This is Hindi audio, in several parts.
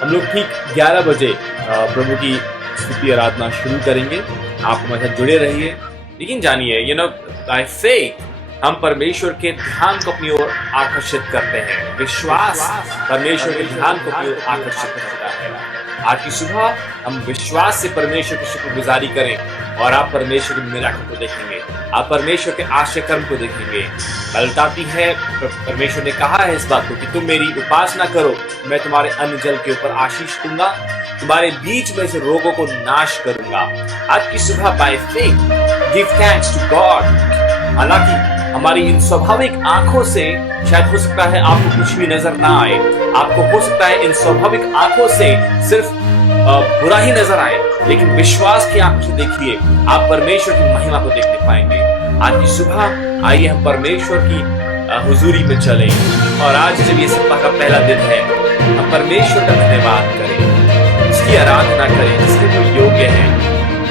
हम लोग ठीक 11 बजे प्रभु की स्तुति आराधना शुरू करेंगे। आप हमारे साथ जुड़े रहिए। लेकिन जानिए, बाय फेथ हम परमेश्वर के ध्यान को अपनी ओर आकर्षित करते हैं। विश्वास परमेश्वर के ध्यान को अपनी ओर आकर्षित करता है। आज की सुबह हम विश्वास से परमेश्वर की शुक्रगुजारी करें और आप परमेश्वर के मिराकल को देखेंगे, आप परमेश्वर के आश्चर्य कर्म को देखेंगे। बाइबल बताती है, परमेश्वर ने कहा है इस बात को कि तुम मेरी उपासना करो, मैं तुम्हारे अन्न जल के ऊपर आशीष दूंगा, तुम्हारे बीच में से रोगों को नाश करूंगा। आज की सुबह by faith give thanks to God. हालांकि हमारी इन स्वाभाविक आंखों से शायद हो सकता है आपको कुछ भी नजर ना आए, आपको हो सकता है इन स्वाभाविक आंखों से सिर्फ बुरा ही नजर आए, लेकिन विश्वास की आंखों से देखिए, आप परमेश्वर की महिमा को देखने पाएंगे। आज की सुबह आइए हम परमेश्वर की हुजूरी में चलें और आज जब ये सप्ताह का पहला दिन है, हम परमेश्वर का धन्यवाद करें, उसकी आराधना करें जिसके वो योग्य है।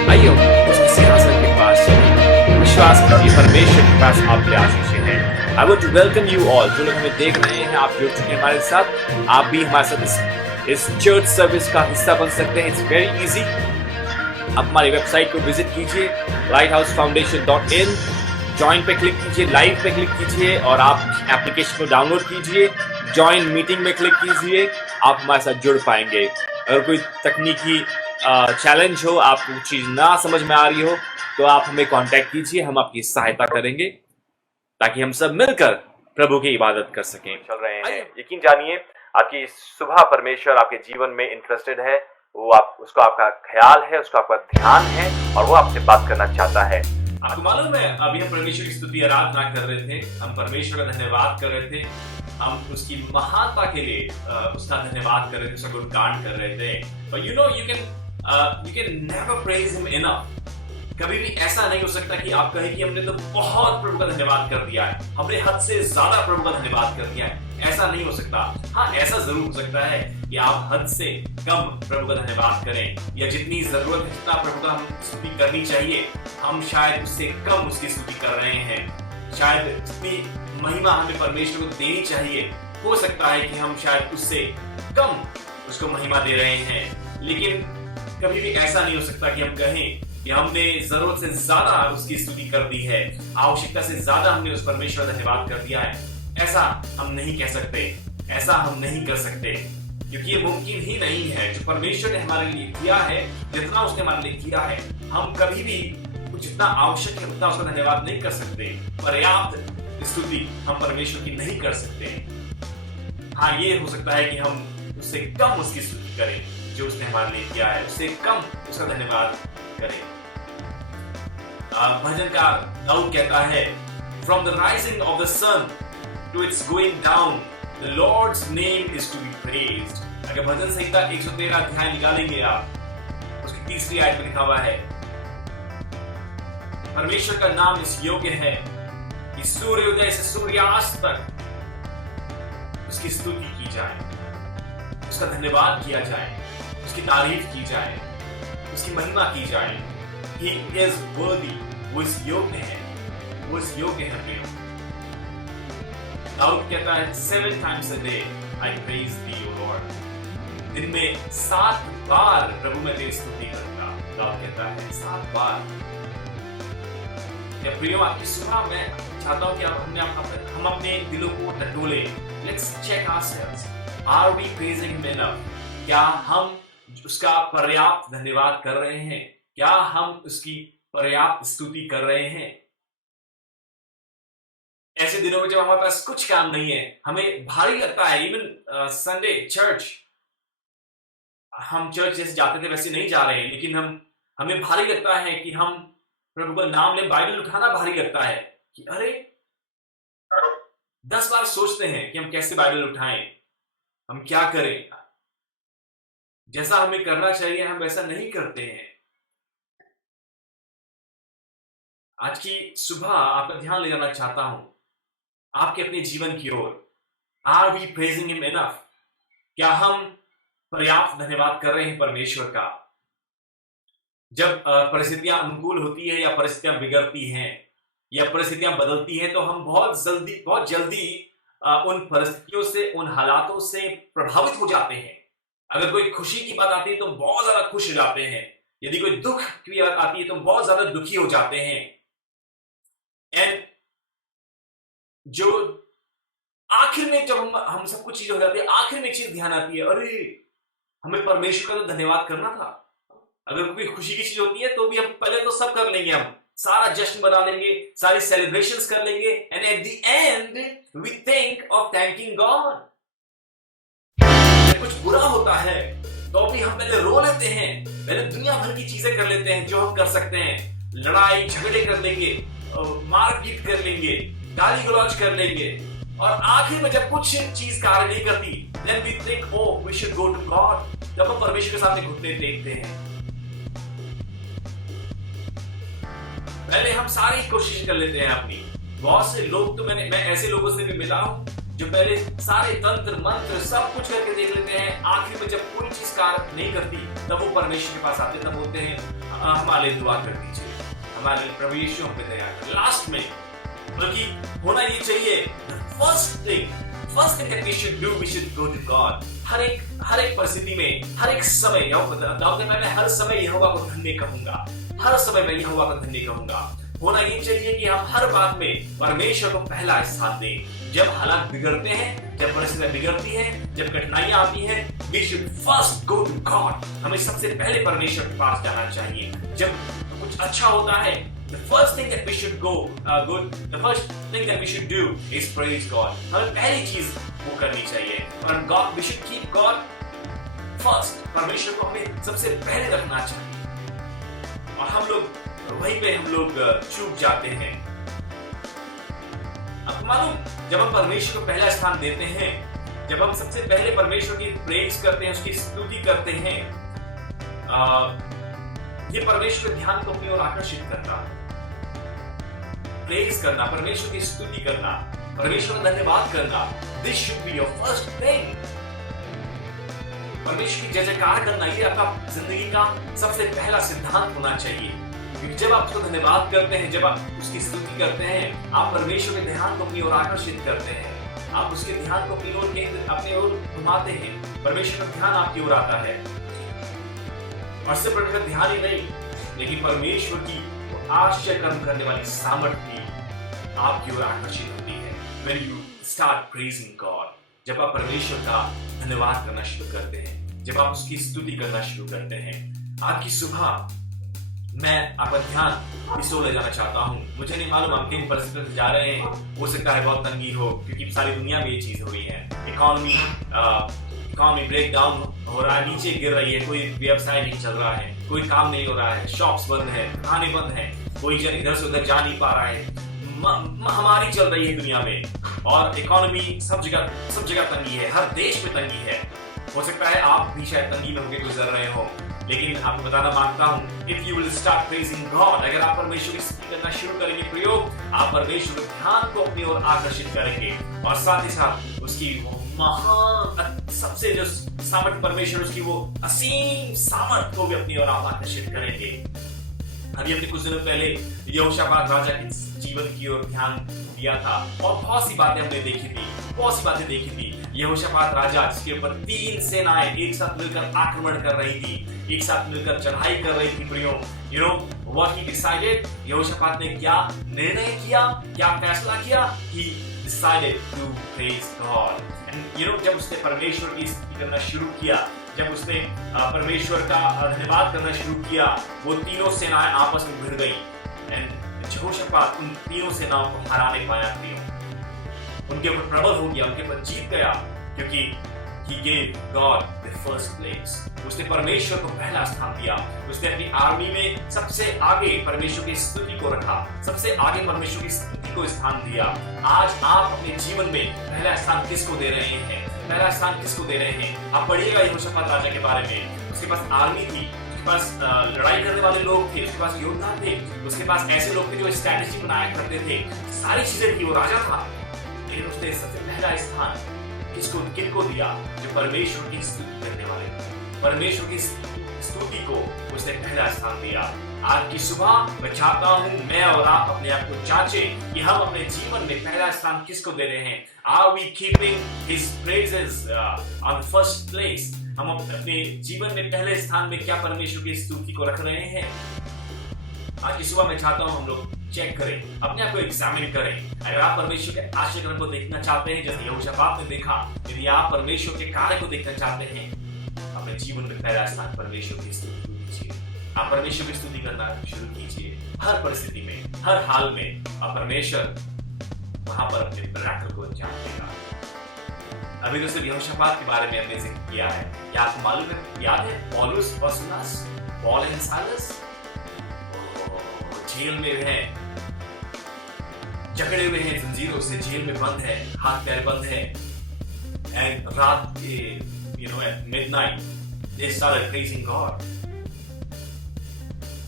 आइए उसके सिंहासन के पास चलें, विश्वास कीजिए परमेश्वर के पास आपके आशीषें हैं। I want to welcome you all. जो लोग हमें देख रहे हैं, आप जुड़ चुके हैं हमारे साथ, आप भी हमारे साथ इस चर्च सर्विस का हिस्सा बन सकते हैं। It's very easy. आप हमारी वेबसाइट को विजिट कीजिए lighthousefoundation.in, ज्वाइन पे क्लिक कीजिए, लाइव पे क्लिक कीजिए और आप एप्लीकेशन को डाउनलोड कीजिए, ज्वाइन मीटिंग में क्लिक कीजिए, आप हमारे साथ जुड़ पाएंगे। अगर कोई तकनीकी चैलेंज हो, आपको चीज ना समझ में आ रही हो, तो आप हमें कांटेक्ट कीजिए, हम आपकी सहायता करेंगे ताकि हम सब मिलकर प्रभु की इबादत कर सकें। चल रहे हैं, यकीन जानिए आपकी सुबह परमेश्वर आपके जीवन में इंटरेस्टेड है, वो उसको आपका ख्याल है, उसको आपका ध्यान है और वो आपसे बात करना चाहता है। आपको मालूम है, अभी हम परमेश्वर की स्तुति आराधना कर रहे थे, हम परमेश्वर का धन्यवाद कर रहे थे, हम उसकी महानता के लिए उसका धन्यवाद कर रहे थे, उसका गुणगान कर रहे थे। और you can never praise him enough। कभी भी ऐसा नहीं हो सकता कि आप कहें कि हमने तो बहुत प्रभु का धन्यवाद कर दिया है, हमने हद से ज्यादा प्रभु का धन्यवाद कर दिया है। ऐसा नहीं हो सकता। हाँ, ऐसा जरूर हो सकता है कि आप हद से कम प्रभु का धन्यवाद करें, या जितनी जरूरत है, जितना प्रभु का हम स्तुति करनी चाहिए, हम शायद उससे कम उसकी स्तुति कर रहे हैं। शायद जितनी महिमा हमें परमेश्वर को देनी चाहिए, हो सकता है कि हम शायद उससे कम उसको महिमा दे रहे हैं। लेकिन कभी भी ऐसा नहीं हो सकता कि हम कहें कि हमने जरूरत से ज्यादा उसकी स्तुति कर दी है, आवश्यकता से ज्यादा हमने उस परमेश्वर का धन्यवाद कर दिया है। ऐसा हम नहीं कह सकते, ऐसा हम नहीं कर सकते, क्योंकि ये मुमकिन ही नहीं है। जो परमेश्वर ने हमारे लिए किया है, जितना उसने हमारे लिए किया है, हम कभी भी जितना आवश्यक है उतना उसका धन्यवाद नहीं कर सकते। पर्याप्त स्तुति हम परमेश्वर की नहीं कर सकते। हाँ, ये हो सकता है कि हम उससे कम उसकी स्तुति करें जो उसने हमारे लिए किया है, उससे कम उसका धन्यवाद करें। भजन का दाऊद कहता है, From the rising of the sun to its going down, the Lord's name is to be praised। अगर भजन संहिता 113 अध्याय निकालेंगे आप, उसकी तीसरी आयत में लिखा हुआ है, परमेश्वर का नाम इस योग्य है कि सूर्योदय से सूर्यास्त तक उसकी स्तुति की जाए, उसका धन्यवाद किया जाए, उसकी तारीफ की जाए, उसकी महिमा की जाए। He is worthy, वो इस योग्य है, वो इस योग्य है प्रियो। दाऊद कहता है, 7 times a day I praise thee, O Lord। दिन में 7 बार प्रभु मैं तेरी स्तुति करूंगा। दाऊद कहता है 7 बार। या प्रियो, आपकी सुबह मैं चाहता हूं कि हम अपने दिलों को टटोले। Let's check ourselves. Are we praising him enough? क्या हम उसका पर्याप्त धन्यवाद कर रहे हैं? क्या हम उसकी पर्याप्त स्तुति कर रहे हैं? ऐसे दिनों में जब हमारे पास कुछ काम नहीं है, हमें भारी लगता है। इवन संडे चर्च, हम चर्च जैसे जाते थे वैसे नहीं जा रहे हैं, लेकिन हमें भारी लगता है कि हम प्रभु का नाम लें। बाइबल उठाना भारी लगता है कि अरे 10 बार सोचते हैं कि हम कैसे बाइबल उठाएं, हम क्या करें। जैसा हमें करना चाहिए हम वैसा नहीं करते हैं। आज की सुबह आपका ध्यान ले जाना चाहता हूं आपके अपने जीवन की ओर। Are we praising him enough? क्या हम पर्याप्त धन्यवाद कर रहे हैं परमेश्वर का? जब परिस्थितियां अनुकूल होती है या परिस्थितियां बिगड़ती हैं या परिस्थितियां बदलती हैं, तो हम बहुत जल्दी उन परिस्थितियों से, उन हालातों से प्रभावित हो जाते हैं। अगर कोई खुशी की बात आती है तो हम बहुत ज्यादा खुश हो जाते हैं, यदि कोई दुख की बात आती है तो हम बहुत ज्यादा दुखी हो जाते हैं। एंड जो आखिर में जब हम सब कुछ चीजें हो जाती है, आखिर में एक चीज ध्यान आती है, अरे हमें परमेश्वर का तो धन्यवाद करना था। अगर कोई खुशी की चीज होती है तो भी हम पहले तो सब कर लेंगे, हम सारा जश्न मना लेंगे, सारी सेलिब्रेशंस कर लेंगे, and at the end we think of thanking God. कुछ बुरा होता है तो भी हम पहले रो लेते हैं, पहले दुनिया भर की चीजें कर लेते हैं जो हम कर सकते हैं, लड़ाई झगड़े कर लेंगे, मारपीट कर लेंगे, गाली गलौज कर लेंगे, और आखिर में जब कुछ चीज कार्य नहीं करती, then we think, oh, we should go to God। जब हम परमेश्वर के सामने घुटने टेकते हैं, पहले हम सारी कोशिश कर लेते हैं अपनी। बहुत से लोग तो मैं ऐसे लोगों से भी मिला हूं जो पहले सारे तंत्र मंत्र सब कुछ करके देख लेते हैं, आखिर में जब कोई चीज कार्य नहीं करती तब वो परमेश्वर के पास आते, तब बोलते हैं हमारे दुआ कर दीजिए, हमारे प्रभु यीशु हम पे दया कर। लास्ट में बल्कि होना ये चाहिए, first thing that we should do, we should go to God. हर एक परिस्थिति में, हर एक समय, मैं हर समय यहोवा को धन्य कहूंगा, हर समय मैं यहोवा को धन्य कहूंगा। होना ये चाहिए कि हम हर बात में परमेश्वर को पहला स्थान दें। जब हालात बिगड़ते हैं, जब परिस्थितियां बिगड़ती हैं, जब कठिनाइयां आती हैं, we should first go to God. हमें सबसे पहले परमेश्वर के पास जाना चाहिए। जब कुछ अच्छा होता है, the first thing that we should do is praise God। हमें पहली चीज वो करनी चाहिए, और God, we should keep God first। परमेश्वर को हमें सबसे पहले रखना चाहिए, और हम लोग वहीं पे चूक जाते हैं। आपको मालूम, जब हम परमेश्वर को पहला स्थान देते हैं, जब हम सबसे पहले परमेश्वर की प्रेज करते हैं, उसकी स्तुति करते हैं, ये परमेश्वर के ध्यान को अपनी ओर आकर्षित करता है। प्रेज करना, परमेश्वर की स्तुति करना, परमेश्वर का धन्यवाद करना, this should be your first thing. परमेश्वर की जय जयकार करना, ये आपका जिंदगी का सबसे पहला सिद्धांत होना चाहिए। क्योंकि जब आप उसको धन्यवाद करते हैं, जब आप उसकी स्तुति करते हैं, आप परमेश्वर के ध्यान को अपनी ओर आकर्षित करते हैं, आप उसके ध्यान को अपनी ओर घुमाते हैं, परमेश्वर का ध्यान आपकी ओर आता है। और सिर्फ परमेश्वर का ध्यान ही नहीं, लेकिन परमेश्वर की आश्चर्य कर्म करने वाली सामर्थ्य भी आपकी ओर आकर्षित होती है। When you start praising God, जब आप परमेश्वर का धन्यवाद करना शुरू करते हैं, जब आप उसकी स्तुति करना शुरू करते हैं, आपकी सुबह मैं आपका ध्यान इस ओर ले जाना चाहता हूँ। मुझे नहीं मालूम आप किन परिस्थितियों से जा रहे हैं, हो सकता है बहुत तंगी हो, क्योंकि सारी दुनिया में ये चीज हो रही है। इकोनॉमी ब्रेक डाउन हो रहा है, नीचे गिर रही है, कोई व्यवसाय नहीं चल रहा है, कोई काम नहीं हो रहा है, शॉप्स बंद है, दुकानें बंद है, कोई जन इधर से उधर जा नहीं पा रहा है, महामारी चल रही है दुनिया में, और इकोनॉमी सब जगह तंगी है, हर देश में तंगी है। हो सकता है आप भी शायद तंगी में होकर गुजर रहे हो, लेकिन आपको बताना मांगता हूं, if you will start praising God, अगर आप परमेश्वर की स्तुति करना शुरू करेंगे प्रयोग, आप परमेश्वर के ध्यान को अपनी ओर आकर्षित करेंगे, और साथ ही साथ उसकी महान सबसे जो सामर्थ परमेश्वर, उसकी वो असीम सामर्थ को भी अपनी ओर आप आकर्षित करेंगे। अभी हमने कुछ दिनों पहले यहोशापात राजा के जीवन की ओर ध्यान दिया था, और बहुत सी बातें हमने देखी थी। यहोशापात राजा, जिसके ऊपर 3 सेनाएं एक साथ मिलकर आक्रमण कर रही थी, एक साथ मिलकर चढ़ाई कर रही थी प्रियो। You know what he decided, यहोशापात ने क्या निर्णय किया, क्या फैसला किया? He decided to praise God. And you know, जब उसने परमेश्वर की स्तुति करना शुरू किया, जब उसने परमेश्वर का धन्यवाद करना शुरू किया, वो तीनों सेनाएं आपस में भिड़ गई, एंड यहोशापात उन तीनों सेनाओं को हरा नहीं पाया प्रियो। उनके ऊपर प्रबल हो गया, उनके ऊपर जीत गया, क्योंकि he gave God the first place। उसने परमेश्वर को पहला स्थान दिया, उसने अपनी आर्मी में सबसे आगे परमेश्वर की स्तुति को रखा, सबसे आगे परमेश्वर की स्तुति को स्थान दिया। आज आप अपने जीवन में पहला स्थान किसको दे रहे हैं? पहला स्थान किसको दे रहे हैं? आप पढ़िएगा यहोशापात राजा के बारे में। उसके पास आर्मी थी, उसके पास लड़ाई करने वाले लोग थे, उसके पास योद्धा थे, उसके पास ऐसे लोग थे जो स्ट्रैटेजी बनाया करते थे, सारी चीजें थी, वो राजा था। लेकिन उसने सबसे पहला स्थान किनको दिया? जो परमेश्वर की स्तुति करने वाले, परमेश्वर की स्तुति को उसने पहला स्थान दिया। आज की सुबह मैं चाहता हूं मैं और आप अपने आप को जांचें कि हम अपने जीवन में पहला स्थान किसको दे रहे हैं। Are we keeping His praises on first place? हम अपने जीवन में पहले स्थान में क्या परमेश्वर की स्तुति को रख रहे हैं? आज की सुबह मैं चाहता हूं हम लोग चेक करें, अपने आप को एग्जामिन करें। अगर आप परमेश्वर के आश्चर्य को देखना चाहते हैं जैसे यहोशापात ने देखा, यदि आप परमेश्वर के कार्य को देखना चाहते हैं, अपने जीवन में पहला स्थान परमेश्वर की स्तुति कीजिए। आप परमेश्वर की स्तुति करना शुरू कीजिए। हर परिस्थिति में, हर हाल में आप परमेश्वर वहां पर अपने मिरेकल को अंजाम देगा। अभी तो सिर्फ यहोशापात के बारे में हमने जिक्र किया है। क्या आपको मालूम है, याद है पौलुस और सिलास, पॉल एंड साइलस जेल में हैं, जकड़े हुए हैं जंजीरों से, जेल में बंद है, हाथ पैर बंद है। एंड रात at midnight they started praising God.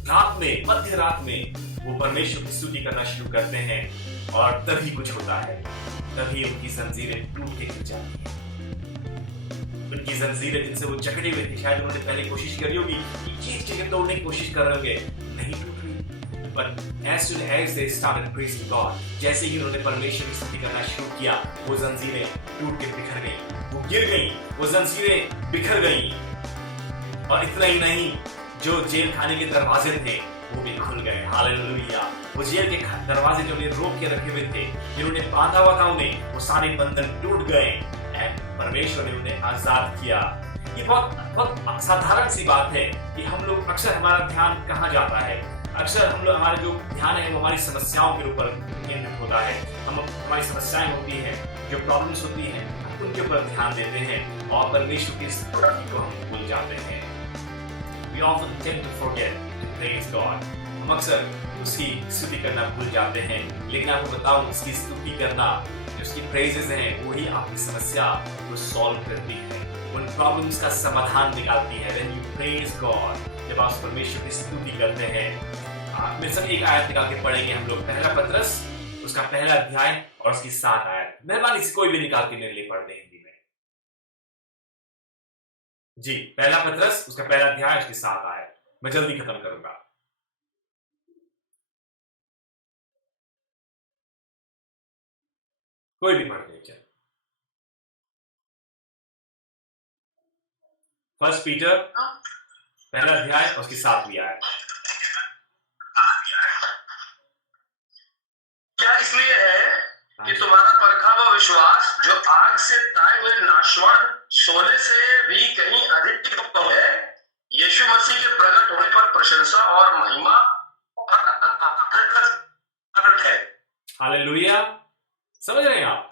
रात में, मध्य रात में वो परमेश्वर की स्तुति करना शुरू करते हैं और तभी कुछ होता है, तभी उनकी जंजीरें टूट के गिर जाती हैं। उनकी जंजीरें जिनसे वो जकड़े हुए थे, शायद उन्होंने पहले कोशिश करी होगी कि चीज तोड़ने की कोशिश कर रहे होंगे, नहीं टूट रही। But as soon as they started praising God, जैसे ही उन्होंने परमेश्वर की स्तुति करना शुरू किया, वो जंजीरें टूट के बिखर गई, वो गिर गई, वो जंजीरें बिखर गई। और इतना ही नहीं, जो जेल खाने के दरवाजे थे वो भी खुल गए। हालेलुया। वो जेल के दरवाजे जो उन्हें रोक के रखे हुए थे, जिन्होंने बांधा हुआ था उन्हें, वो सारे बंधन टूट गए। परमेश्वर ने उन्हें आजाद किया। ये बहुत साधारण सी बात है कि हम लोग अक्सर, हमारा ध्यान कहाँ जाता है? अक्सर हम लोग, हमारा जो ध्यान है वो हमारी समस्याओं के ऊपर केंद्रित होता है। हमारी समस्याएं होती हैं, जो प्रॉब्लम्स होती हैं, उनके ऊपर ध्यान देते हैं और परमेश्वर की स्तुति को हम भूल जाते हैं। We often tend to forget to praise God. हम अक्सर उसकी स्तुति करना भूल जाते हैं, लेकिन आपको बताऊं, उसकी स्तुति करना, जो उसकी प्रेजेस हैं, वही आपकी समस्या को सॉल्व करती है, उन प्रॉब्लम्स का समाधान निकालती है। When you praise God, जब आप परमेश्वर की स्तुति करते हैं, मेरे साथ एक आयत निकाल के पढ़ेंगे हम लोग, पहला पत्रस उसका पहला अध्याय और उसकी 7 आयत। मेहरबानी से कोई भी निकाल के मेरे लिए पढ़ दें हिंदी में। जी, पहला पत्रस उसका पहला अध्याय उसकी 7 आयत। मैं जल्दी खत्म करूंगा। कोई भी पढ़ दे। फर्स्ट पीटर पहला अध्याय और उसकी 7वीं आयत। क्या इसलिए है कि तुम्हारा परखा हुआ विश्वास, जो आग से ताए हुए नाशवान सोने से भी कहीं अधिक है, यीशु मसीह के प्रकट होने पर प्रशंसा और महिमा है। हालेलुया। समझ रहे हैं आप?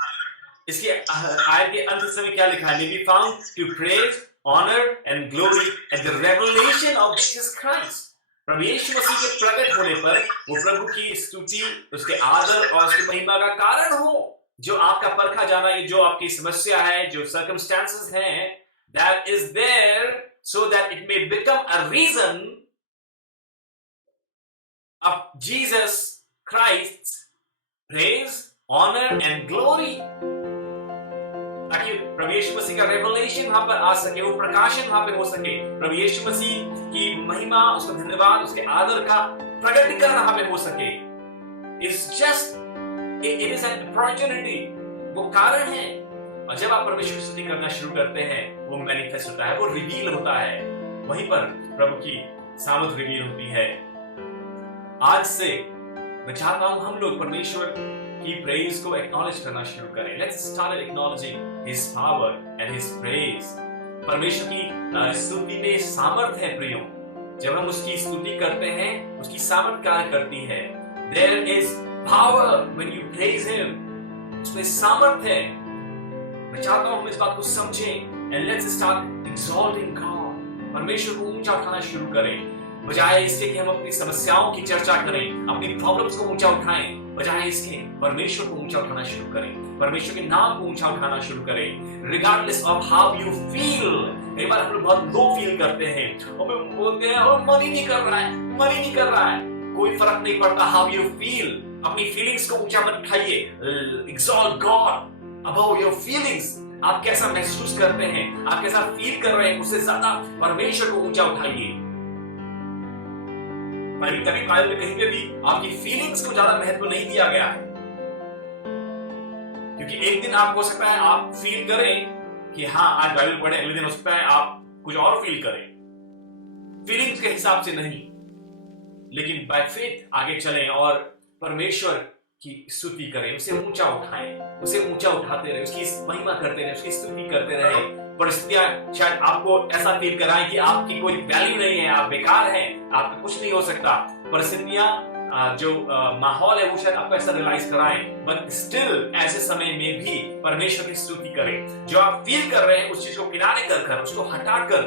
इसके आयत के अंत में क्या लिखा है? May be found to praise, honor and glory at the revelation of Jesus Christ. प्रभु यीशु मसीह के प्रकट होने पर वो प्रभु की स्तुति, उसके आदर और उसकी महिमा का कारण हो। जो आपका परखा जाना, ये जो आपकी समस्या है, जो circumstances हैं, that is there so that it may become a reason of Jesus Christ's praise, honor and glory. ताकि प्रभु यीशु मसीह का रेवलेशन वहां पर आ सके, वो प्रकाशन वहां पे हो सके, प्रभु यीशु मसीह की महिमा, उसका धन्यवाद, उसके आदर का प्रकटीकरण वहां पे हो सके। It is an opportunity, वो कारण है। और जब आप परमेश्वर की स्तुति करना शुरू करते हैं, वो मैनिफेस्ट होता है, वो रिवील होता है, वहीं पर प्रभु की सामर्थ रिवील होती है। आज से मैं चाहता हूं हम लोग परमेश्वर की प्रेज को एक्नॉलेज करना शुरू करें। Let's start acknowledging His power and His praise. परमेश्वर की स्तुति में सामर्थ है प्रियो। जब हम उसकी स्तुति करते हैं, उसकी सामर्थ कार्य करती है। There is power when you praise Him. उसमें सामर्थ है। मैं चाहता हूं हम इस बात को समझें। And let's start exalting God. परमेश्वर को ऊंचा उठाना शुरू करें, बजाय इसके कि हम अपनी समस्याओं की चर्चा करें, अपनी प्रॉब्लम्स को ऊंचा उठाएं। बजाय इसके परमेश्वर को ऊंचा उठाना शुरू करें, परमेश्वर के नाम को ऊंचा उठाना शुरू करें। Regardless of how you feel. कई बार हम लोग बहुत लो फील करते हैं और बोलते हैं और मन ही नहीं कर रहा है, मन ही नहीं कर रहा है। कोई फर्क नहीं पड़ता हाउ यू फील। अपनी फीलिंग्स को ऊंचा मत उठाइए। Exalt God above your feelings. आप कैसा महसूस करते हैं, आप कैसा फील कर रहे हैं, उससे ज्यादा परमेश्वर को ऊंचा उठाइए। कभी बाइबल में कहीं पे भी आपकी फीलिंग्स को ज्यादा महत्व नहीं दिया गया है, क्योंकि एक दिन आप हो सकता है आप फील करें कि हाँ आज बाइबल पढ़े, अगले दिन हो सकता है आप कुछ और फील करें, फीलिंग्स के हिसाब से नहीं, लेकिन बाय फेथ आगे चलें और परमेश्वर की स्तुति करें, उसे ऊंचा उठाएं, उसे ऊंचा उठाते रहे, उसकी महिमा करते रहे, उसकी स्तुति करते रहे। परिस्थितियां शायद आपको ऐसा फील कराएं कि आपकी कोई वैल्यू नहीं है, आप बेकार हैं, आपका कुछ नहीं हो सकता। परिस्थितियां जो माहौल है वो शायद आपको ऐसा रियलाइज कराएं, बट स्टिल ऐसे समय में भी परमेश्वर की स्तुति करें। जो आप फील कर रहे हैं उस चीज को किनारे कर उसको हटाकर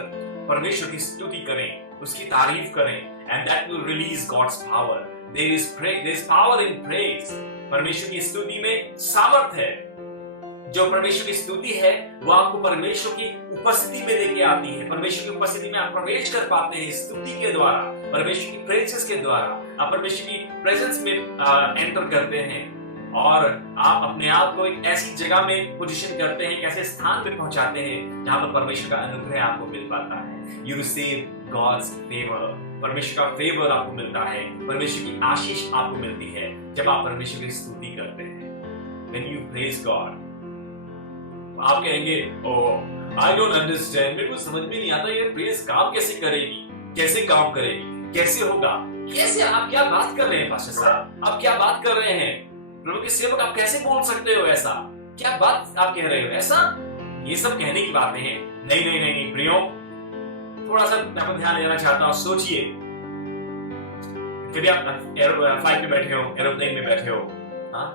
परमेश्वर की स्तुति करें, उसकी तारीफ करें, and that will release God's power. There is power in praise. परमेश्वर की स्तुति में सामर्थ्य है। जो परमेश्वर की स्तुति है वो आपको परमेश्वर की उपस्थिति में लेके आती है। परमेश्वर की उपस्थिति में आप प्रवेश कर पाते हैं स्तुति के द्वारा, परमेश्वर की प्रेजेंस के द्वारा। आप परमेश्वर की प्रेजेंस में एंटर करते हैं और आप अपने आप को एक ऐसी जगह में पोजीशन करते हैं, एक ऐसे स्थान पे पहुंचाते हैं जहां पर परमेश्वर का अनुग्रह आपको मिल पाता है। You receive God's favour. परमेश्वर का फेवर आपको मिलता है, परमेश्वर की आशीष आपको मिलती है जब आप परमेश्वर की स्तुति करते हैं। When you praise God, आप कहेंगे ओह आई डोंट अंडरस्टैंड, मेरे को समझ में नहीं आता ये प्रेज काम कैसे करेगी, कैसे काम करेगी, कैसे होगा, कैसे, आप क्या बात कर रहे हैं पास्टर साहब, आप क्या बात कर रहे हैं, प्रभु के सेवक आप कैसे बोल सकते हो ऐसा, क्या बात आप कह रहे हो ऐसा। ये सब कहने की बातें हैं। नहीं नहीं नहीं नहीं प्रियो, थोड़ा सा मैं आपको ध्यान देना चाहता हूं। सोचिए, कभी आप फ्लाइट में बैठे हो, एरोप्लेन में बैठे हो, हाँ,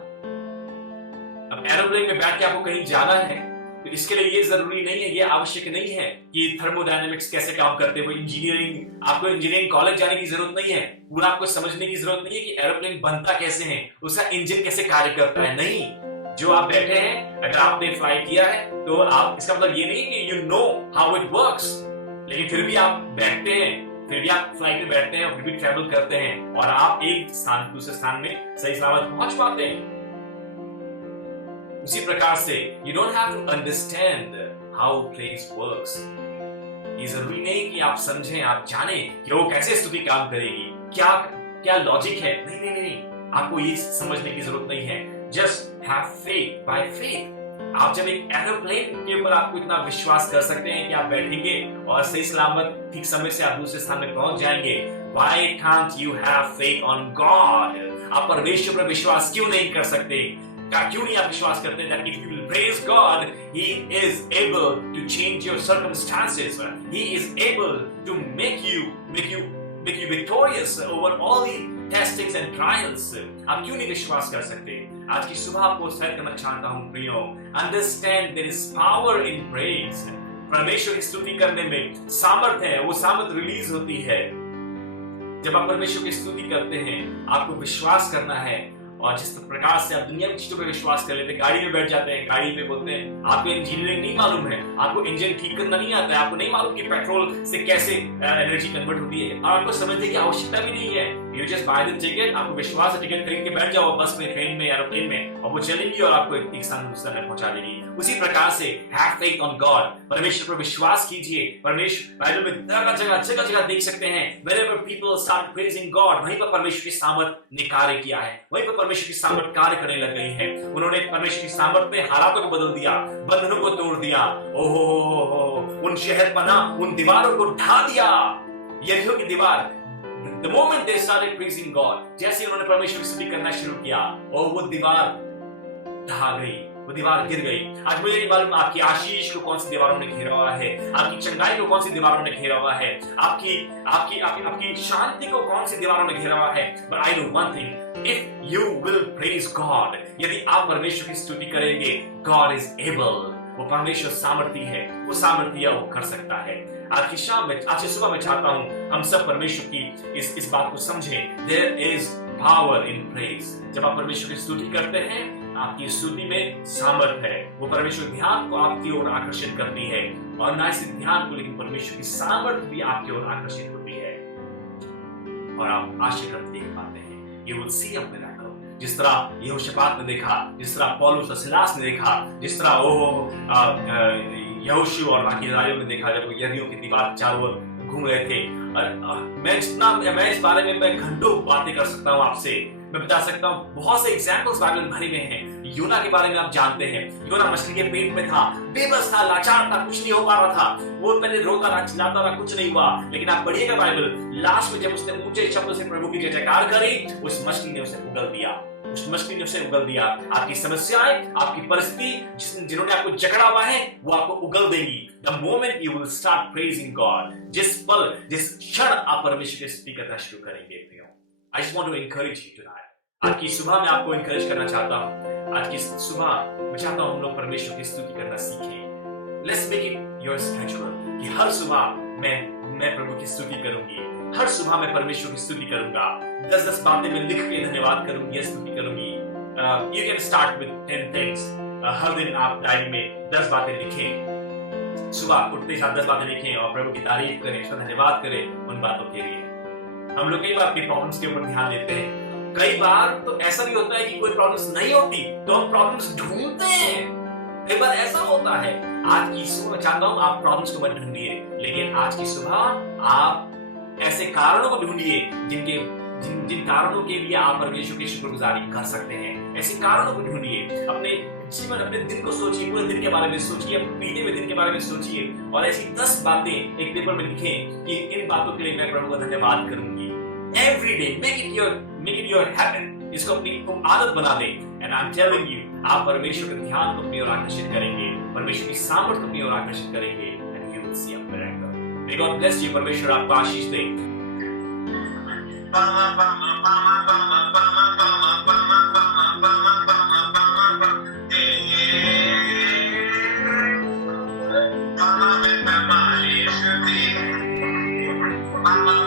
अब एरोप्लेन में बैठ के आपको कहीं जाना है तो इसके लिए ये जरूरी नहीं है, ये आवश्यक नहीं है कि थर्मोडायनेमिक्स कैसे काम करते हैं, इंजीनियरिंग, आपको इंजीनियरिंग कॉलेज जाने की जरूरत नहीं है, पूरा आपको समझने की जरूरत नहीं है कि एरोप्लेन बनता कैसे है, उसका इंजन कैसे कार्य करता है। नहीं, जो आप बैठे हैं, अगर आपने फ्लाई किया है तो आप, इसका मतलब ये नहीं कि you know how it works, लेकिन फिर भी आप बैठते हैं, फिर भी आप फ्लाइट में बैठते हैं और फिर भी ट्रेवल करते हैं और आप एक स्थान दूसरे स्थान में सही सलामत पहुंच पाते हैं। उसी प्रकार से you don't have to understand how praise works. ये जरूरी नहीं कि आप समझें, आप जानें कि वो कैसे स्तुति काम करेगी, क्या क्या लॉजिक है। नहीं नहीं नहीं, आपको ये समझने की जरूरत नहीं है। Just have faith by faith. आप जब एक एरोप्लेन के ऊपर आपको इतना विश्वास कर सकते हैं कि आप बैठेंगे और सही सलामत ठीक समय से आप दूसरे स्थान में पहुंच जाएंगे, Why can't you have faith on God? आप परमेश्वर पर विश्वास क्यों नहीं कर सकते? क्यों नहीं आप विश्वास करते हैं that if you will praise God, He is able to change your circumstances. He is able to make you victorious over all the testings and trials. आप क्यों नहीं विश्वास कर सकते? आज की सुबह आपको सेट करना चाहता हूं प्रियो, understand there is power in praise. परमेश्वर की स्तुति करने में सामर्थ्य है, वो सामर्थ्य रिलीज होती है जब आप परमेश्वर की स्तुति करते हैं। आपको विश्वास करना है, और जिस प्रकार से आप दुनिया की चीजों पर विश्वास कर लेते हैं, गाड़ी में बैठ जाते हैं, गाड़ी में बोलते हैं आपको इंजीनियरिंग नहीं मालूम है, आपको इंजन ठीक करना नहीं आता है, आपको नहीं मालूम कि पेट्रोल से कैसे एनर्जी कन्वर्ट होती है, और आपको समझने की आवश्यकता भी नहीं है। You just by the ticket, आपको विश्वास है, टिकट खरीद के बैठ जाओ बस में, ट्रेन में, एरोप्लेन में, और वो चलेगी और आपको एक स्थान दूसरे में पहुंचा देगी। उसी प्रकार से हैव फेथ ऑन गॉड, परमेश्वर पर विश्वास कीजिए। परमेश्वर बाइबल में जगह जगह देख सकते हैं, wherever people start praising God, वहीं पर परमेश्वर की सामर्थ ने कार्य किया है, वहीं पर परमेश्वर की सामर्थ कार्य करने लग गई है। उन्होंने परमेश्वर की सामर्थ में हालातों को बदल दिया, बंधनों को तोड़ दिया, ओहो, उन शहर पना, उन दीवारों को ढा दिया, यरीहो की दीवार। The moment they started praising God, जैसे उन्होंने परमेश्वर की स्तुति करना शुरू किया, और वो दीवार ढह गई, वो दीवार गिर गई। आज मुझे नहीं मालूम आपकी आशीष को कौन सी दीवारों ने घेरा हुआ है, आपकी चंगाई को कौन सी दीवारों ने घेरा हुआ है, आपकी शांति को कौन सी दीवारों ने घेरा हुआ है। But I know one thing, if you will praise God, यदि आप परमेश्वर की स्तुति करेंगे, God is able, वो परमेश्वर सामर्थी है, वो सामर्थ्य वो कर सकता है। आज की शाम में, आज की सुबह में चाहता हूं हम सब परमेश्वर की इस बात को समझें। There is power in praise. जब आप परमेश्वर की स्तुति करते हैं, आपकी स्तुति में सामर्थ्य है, वो परमेश्वर ध्यान को आपकी ओर आकर्षित करती है, और ना सिर्फ ध्यान को, लेकिन परमेश्वर की सामर्थ्य भी आपकी ओर आकर्षित होती है, और आप आशीर्वाद देख पाते हैं। You will see a miracle. जिस तरह यहोशापात ने देखा, जिस तरह पौलुस और सिलास ने देखा, जिस तरह यहोशू और बाकी राजाओं ने देखा जब यरीहो की दीवार चारों ओर घूम रहे थे। मैं इस बारे में घंटों बातें कर सकता हूँ आपसे, मैं बता सकता हूँ, बहुत से एग्जाम्पल्स बाइबल भरे में हैं। योना के बारे में आप जानते हैं। योना मछली के पेट में था, बेबस था, लाचार था, कुछ नहीं हो पा रहा था। वो पहले रोता रहा, चिल्लाता रहा, कुछ नहीं हुआ। लेकिन आप पढ़िएगा बाइबल, लास्ट में जब उसने ऊंचे शब्दों से प्रभु की जयकार करी, उस मछली ने उसे उगल दिया। उस मछली ने उसे उगल दिया। आपकी समस्याएं, आपकी परिस्थिति, जिन्होंने आपको जकड़ा हुआ है, वो आपको उगल देंगी। The moment you will start praising God, जिस पल, जिस क्षण आप परमेश्वर की स्तुति करना शुरू करेंगे। I just want to encourage you tonight. आज की सुबह मैं आपको एनकरेज करना चाहता हूं। आज की सुबह मैं चाहता हूं हम लोग परमेश्वर की स्तुति करना सीखें। Let's make it your schedule कि हर सुबह मैं प्रभु की स्तुति करूंगी। हर सुबह मैं परमेश्वर की स्तुति करूंगा। 10-10 बातें मैं लिख के धन्यवाद करूंगी, स्तुति करूंगी। You can start with 10 things. हर दिन आप डायरी में 10 बातें लिखें। सुबह उठते साथ 10 बातें लिखें और प्रभु की तारीफ करें, उसका धन्यवाद करें उन बातों के लिए। हम लोग कई बार अपनी प्रॉब्लम्स के ऊपर ध्यान देते हैं। कई बार तो ऐसा भी होता है कि कोई प्रॉब्लम्स नहीं होती तो हम प्रॉब्लम्स ढूंढते हैं। कई बार ऐसा होता है। आज की सुबह चाहता हूं आप प्रॉब्लम्स को मत ढूंढिए, लेकिन आज की सुबह आप ऐसे कारणों को ढूंढिए जिन कारणों के लिए आप परमेश्वर की शुक्रगुजारी कर सकते हैं। ऐसे कारणों को ढूंढिए। अपने जीवन, अपने दिन को सोचिए, पूरे दिन के बारे में सोचिए, बीते हुए दिन के बारे में सोचिए और ऐसी 10 बातें एक पेपर में लिखें कि इन बातों के लिए मैं प्रभु का धन्यवाद करूंगी। Every day make it your habit. इसको अपनी आदत बना दें। And I am telling you, आप परमेश्वर के ध्यान को अपनी ओर आकर्षित करेंगे, परमेश्वर की सामर्थ्य को अपनी ओर आकर्षित करेंगे and you will see a miracle. May God bless you. परमेश्वर आपको आशीष दे। I'm